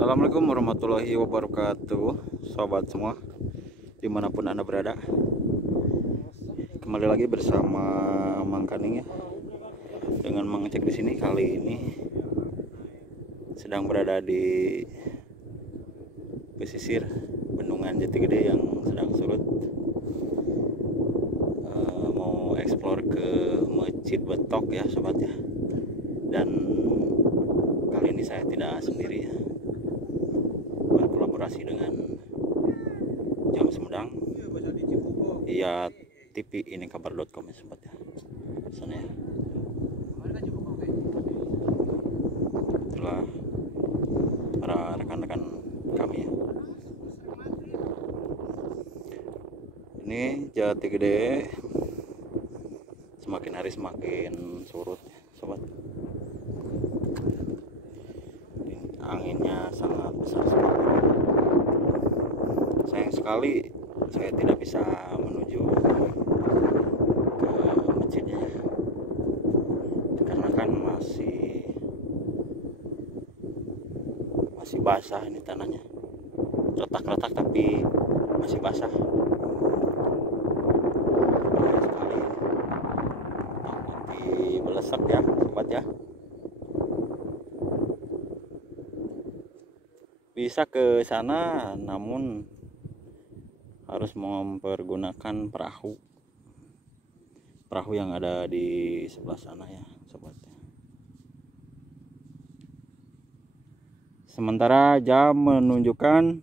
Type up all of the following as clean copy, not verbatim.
Assalamualaikum warahmatullahi wabarakatuh, sobat semua dimanapun anda berada. Kembali lagi bersama Mang Kaning ya, dengan mengecek di sini. Kali ini sedang berada di pesisir Bendungan Jati Gede yang sedang surut. Mau eksplor ke Masjid Betok ya sobat ya. Dan kali ini saya tidak sendiri ya, berkolaborasi dengan Jam Sumedang, iya TV ini kabar.com ya sobat ya. Sana ya. Itulah para rekan-rekan kami ya. Ini Jati Gede semakin hari semakin surut ya sobat. Anginnya sangat besar sekali. Sayang sekali saya tidak bisa menuju ke masjidnya karena kan masih basah ini tanahnya, retak-retak tapi masih basah. Sayang sekali, takut dibelesak ya sobat ya. Bisa ke sana namun harus mempergunakan perahu yang ada di sebelah sana ya sobat. Sementara jam menunjukkan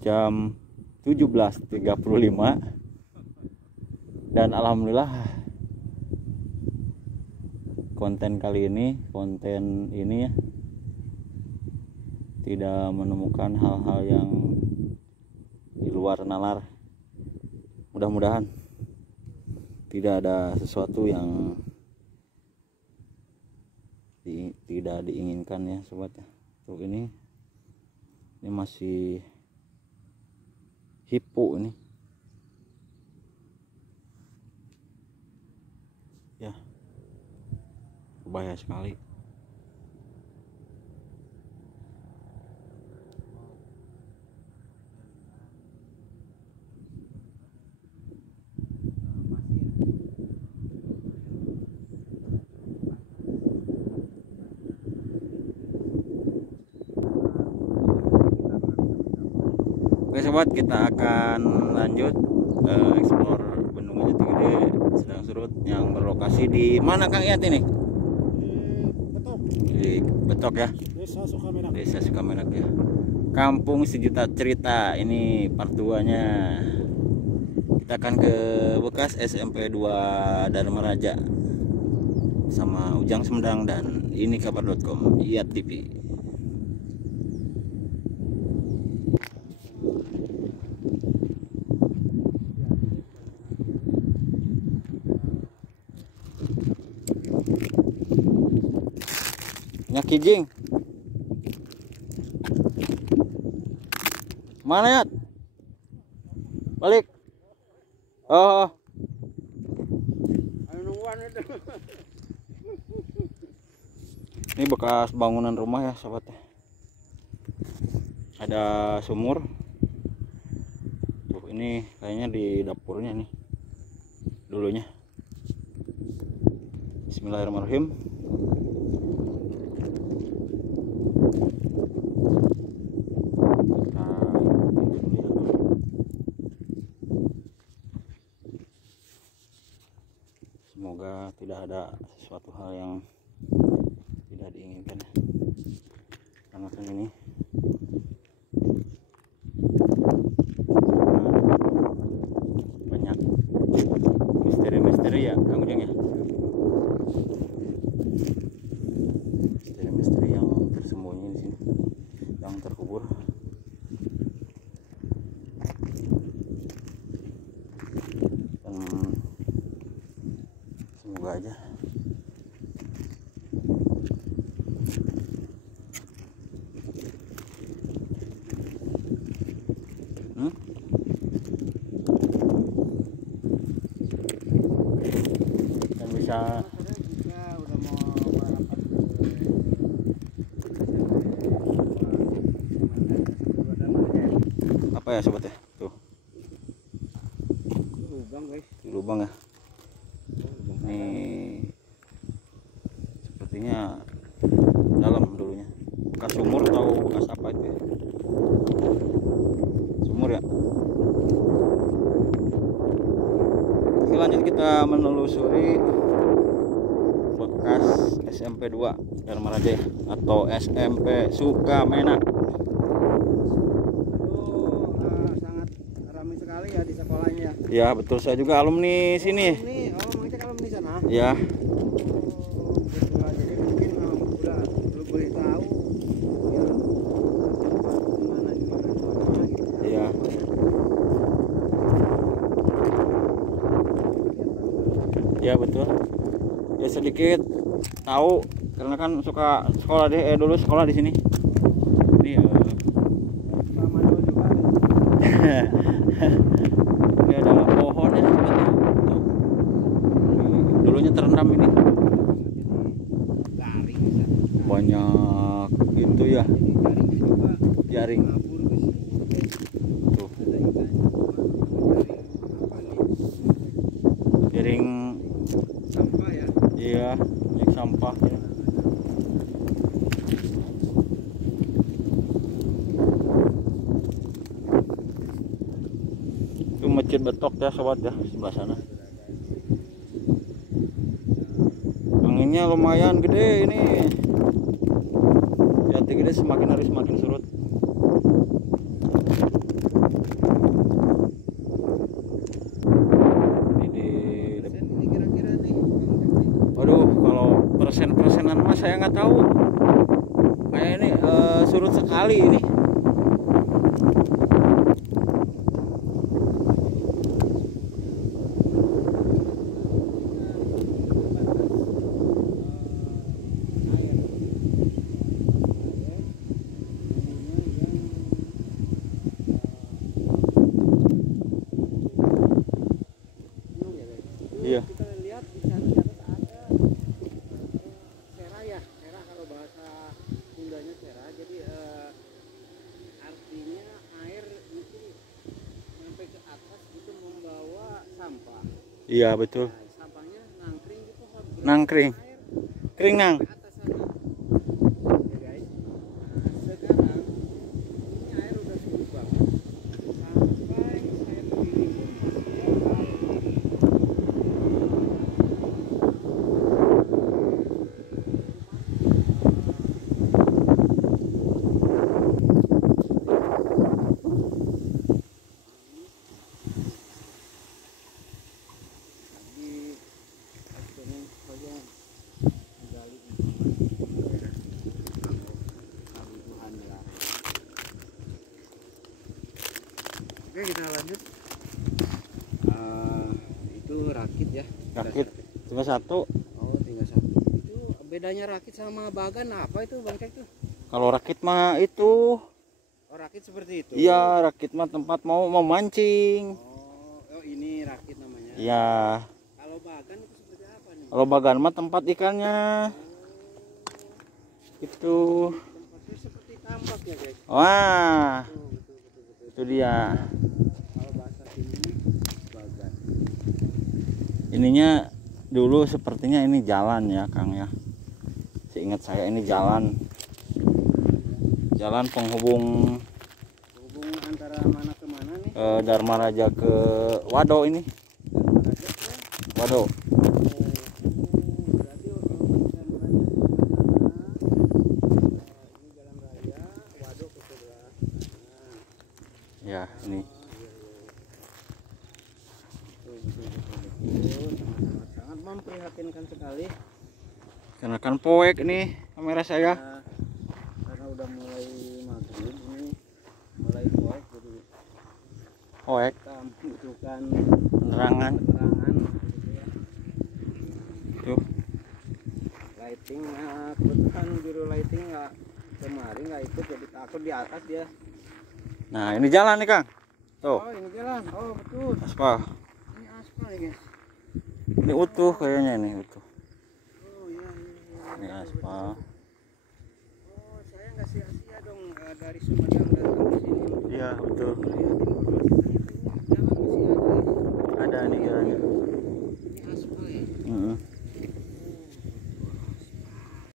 jam 17.35 dan alhamdulillah konten ini ya tidak menemukan hal-hal yang di luar nalar. Mudah-mudahan tidak ada sesuatu yang tidak diinginkan ya sobat ya. Tuh ini masih hipo ini ya, bahaya sekali. Oke sobat, kita akan lanjut explore Bendungan Jati Gede sedang surut yang berlokasi di mana Kang Iyat ini? Betok. Di Betok ya. Desa Sukamenak ya. Kampung Sejuta Cerita, ini part 2-nya. Kita akan ke bekas SMP 2 Dharma Raja sama Ujang Sumedang dan ini kabar.com Iyat TV. Kijing mana ya? Balik. Oh. Ini bekas bangunan rumah ya sobat. Ada sumur. Tuh ini kayaknya di dapurnya nih dulunya. Bismillahirrahmanirrahim. Semoga tidak ada sesuatu hal yang tidak diinginkan ya. Karena kan ini banyak misteri-misteri ya Kang Ujang ya. Misteri-misteri yang tersembunyi di sini, yang terkubur. Semoga aja apa ya sobat ya? Tuh. Lubang guys. Di lubang ya. Ini sepertinya dalam dulunya. Bekas sumur atau bekas apa itu ya? Sumur ya. Oke, lanjut kita menelusuri bekas SMP 2 Dharma Raja atau SMP Sukamena. Sangat ramai sekali ya di sekolahnya ya. Ya betul, saya juga alumni sini. Mangcek alumni sana. Ya. Betul aja. Jadi mungkin udah belum boleh tahu ya gimana suasananya gitu. Ya. Ya betul. Ya sedikit tahu karena kan suka sekolah dulu sekolah di sini. Ini Sama dulu juga. ini ada pohon ya sebetulnya. Tuh. Ini dulunya terendam ini. Garing bisa. Banyak itu ya, Jadi garingnya juga jaring. ngabur ke sini. Tuh, Ada ikan cuma jaring apa nih? jaring. Sampah ya. Iya, banyak sampah ya. Itu masjid Betok ya sobat ya, sebelah sana. Anginnya lumayan gede ini. Jati gede semakin hari semakin surut. Ini kira-kira nih. Waduh, kalau persen-persenan mas saya nggak tahu. Kayak ini surut sekali ini. Iya. Kita lihat di sana ada sera ya, sera kalau bahasa Sundanya sera. Jadi artinya air itu sampai ke atas itu membawa sampah. Iya betul. Nah, sampahnya nangkring gitu Pak. Nangkring. Air Kering nang. ke atas sana. Ya guys. Sekarang ini air udah surut banget. Sampai saya berdiri pun masih Oke, kita lanjut. Itu rakit ya. Rakit cuma satu. Oh, tinggal satu. Itu bedanya rakit sama bagan apa itu Bang Cek tuh? Kalau rakit mah itu. Oh, rakit seperti itu. Iya, rakit mah tempat mau memancing. Oh, ini rakit namanya. Iya. Kalau bagan itu seperti apa nih? Kalau bagan mah tempat ikannya. Itu. Tempatnya seperti tambak ya, guys. Wah, Betul. itu dia. Kalau bahasa sini bagan. Ininya dulu sepertinya ini jalan ya, Kang ya. Seingat saya ini jalan penghubung Antara mana ke mana nih? Dharma Raja ke Wado ini. Dharma Raja ke Wado. berarti Dharma Raja ke sana. Ini jalan raya, Waduk ke sebelah. Ya, ini. Sangat memprihatinkan sekali. Karena kan poek nih kamera saya. Karena udah mulai maghrib ini, mulai poek, jadi Poek, kita membutuhkan penerangan. gitu ya. Tuh. Lighting, kebetulan juru lighting nggak ikut, jadi takut di atas dia. Nah, ini jalan nih, Kang. Tuh, Oh, ini jalan. Oh, betul. aspal. Ini aspal ya, guys. Ini utuh kayaknya ini utuh. Oh, iya. Ini aspal. Oh, saya nggak sia-sia dong dari Sumedang datang ke sini. Iya betul. Ngeliatin